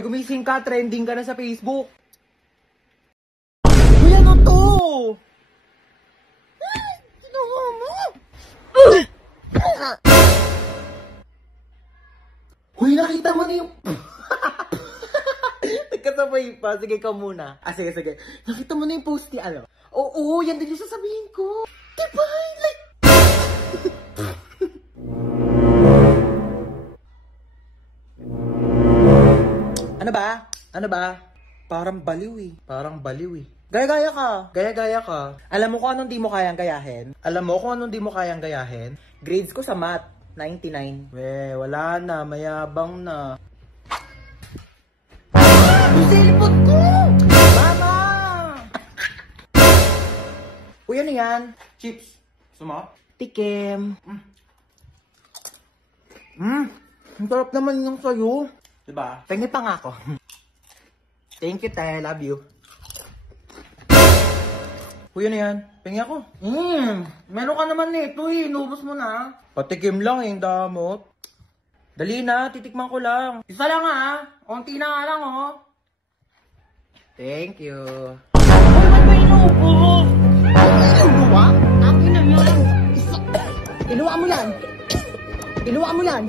Hoy, gumising ka, trending ka na sa Facebook. Uy, ano to? Ginawa mo? Uy, nakita mo na yung... Nagkasabay pa. Sige, ikaw muna. Sige. Nakita mo na yung post ni ano? Oo, yan din yung sasabihin ko. Diba? Like... Ano ba? Parang baliw eh. Gaya-gaya ka. Alam mo kung anong di mo kayang gayahin? Grades ko sa math, 99. Wala na. Mayabang na. Yung cellphone ko! Mama! Uy, ano yan? Chips. Gusto mo? Tikim. Ang sarap naman yung sayo. Diba? Pengi pa nga ako. Thank you, Tay. Love you. Uy, ano yan? Pengi ako. Meron ka naman nito eh. Inubos mo na. Patikim lang eh, damot. Dali na, titikman ko lang. Isa lang ha. Unti na nga lang oh. Thank you. Uy, ba't ba inubos? Iluwa? Akin na yan. Iluwa mo yan.